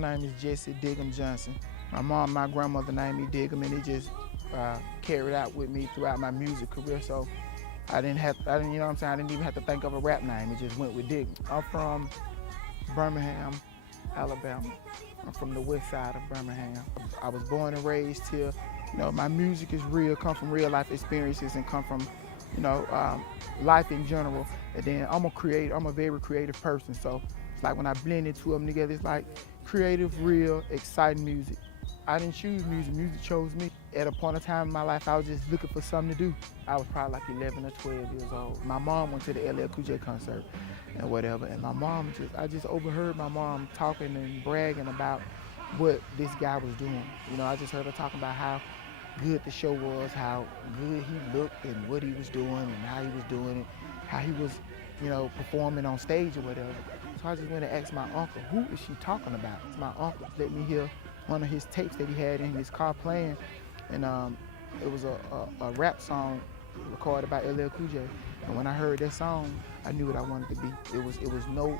My name is Jesse Digem Johnson. My mom and my grandmother named me Digem, and it just carried out with me throughout my music career. So you know what I'm saying? I didn't even have to think of a rap name. It just went with Digem. I'm from Birmingham, Alabama. I'm from the west side of Birmingham. I was born and raised here. You know, my music is real, come from real life experiences and come from, you know, life in general. And then I'm a creator, I'm a very creative person. So it's like when I blend the two of them together, it's like creative, real, exciting music. I didn't choose music, music chose me. At a point of time in my life, I was just looking for something to do. I was probably like 11 or 12 years old. My mom went to the LL Cool J concert and whatever, and my mom I just overheard my mom talking and bragging about what this guy was doing. You know, I just heard her talking about how good the show was, how good he looked and what he was doing and how he was doing it, how he was, you know, performing on stage or whatever. So I just went and asked my uncle, who is she talking about? My uncle let me hear one of his tapes that he had in his car playing, and it was a rap song recorded by LL Cool J. And when I heard that song, I knew what I wanted to be. It was no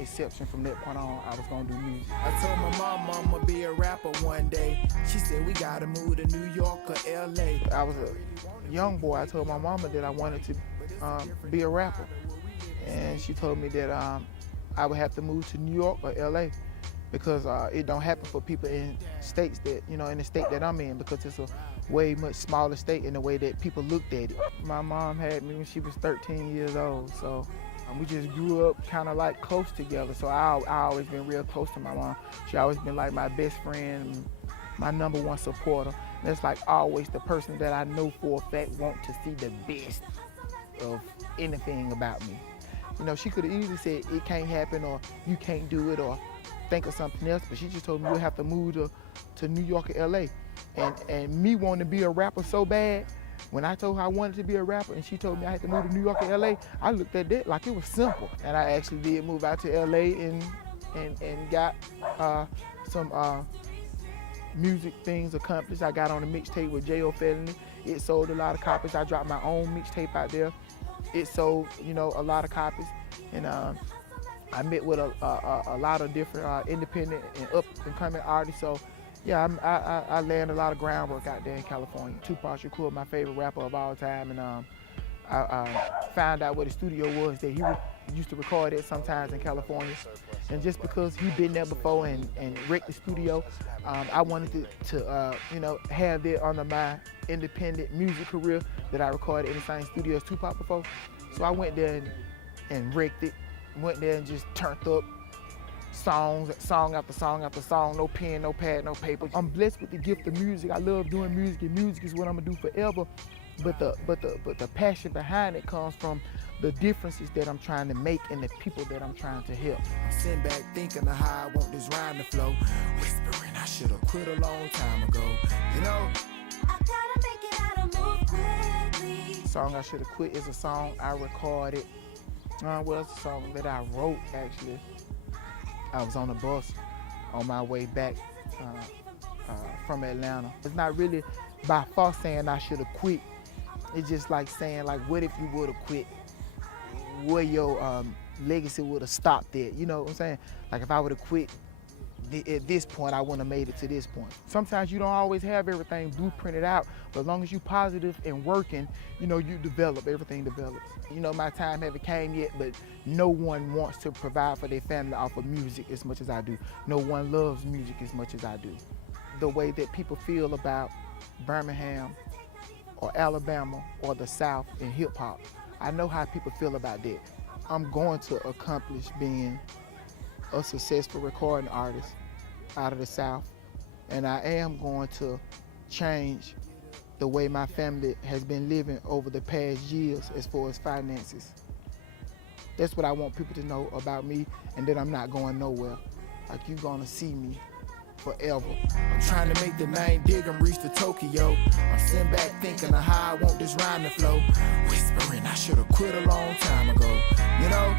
exception from that point on. I was gonna do music. I told my mom I'ma be a rapper one day. She said we gotta move to New York or LA. I was a young boy. I told my mama that I wanted to be a rapper, and she told me that I would have to move to New York or LA because it don't happen for people in states that, you know, in the state that I'm in, because it's a way much smaller state in the way that people looked at it. My mom had me when she was 13 years old, so we just grew up kind of like close together. So I always been real close to my mom. She always been like my best friend, my #1 supporter. And it's like always the person that I know for a fact want to see the best of anything about me. You know, she could have easily said it can't happen or you can't do it or think of something else, but she just told me we'll have to move to New York or LA. And me wanting to be a rapper so bad, when I told her I wanted to be a rapper and she told me I had to move to New York or LA, I looked at that like it was simple. And I actually did move out to LA and got some music things accomplished. I got on a mixtape with J.O. Felony. It sold a lot of copies. I dropped my own mixtape out there. It sold, you know, a lot of copies. And I met with a lot of different independent and up-and-coming artists. So yeah, I laying a lot of groundwork out there in California. Tupac Shakur, my favorite rapper of all time, and I found out where the studio was that he used to record it sometimes in California. And just because he'd been there before and wrecked the studio, I wanted to you know, have it under my independent music career that I recorded in the same studio as Tupac before. So I went there and wrecked it. Went there and just turned up song after song after song, no pen, no pad, no paper. I'm blessed with the gift of music. I love doing music, and music is what I'm gonna do forever. But the passion behind it comes from the differences that I'm trying to make and the people that I'm trying to help. I'm sitting back thinking of how I want this rhyme to flow, whispering I should have quit a long time ago. You know, I gotta make it out and move quickly. The song I Should Have Quit is a song I recorded. Well, it's a song that I wrote, actually. I was on a bus on my way back from Atlanta. It's not really by far saying I should have quit. It's just like saying, like, what if you would have quit? Where your legacy would have stopped at? You know what I'm saying? Like, if I would have quit at this point, I wouldn't have made it to this point. Sometimes you don't always have everything blueprinted out, but as long as you're positive and working, you know, you develop, everything develops. You know, my time haven't came yet, but no one wants to provide for their family off of music as much as I do. No one loves music as much as I do. The way that people feel about Birmingham or Alabama or the South in hip hop, I know how people feel about that. I'm going to accomplish being a successful recording artist out of the South, and I am going to change the way my family has been living over the past years as far as finances. That's what I want people to know about me, and that I'm not going nowhere. Like, you're gonna see me forever. I'm trying to make the name Digem reach to Tokyo. I'm sitting back thinking of how I want this rhyme to flow, whispering I should have quit a long time ago. You know,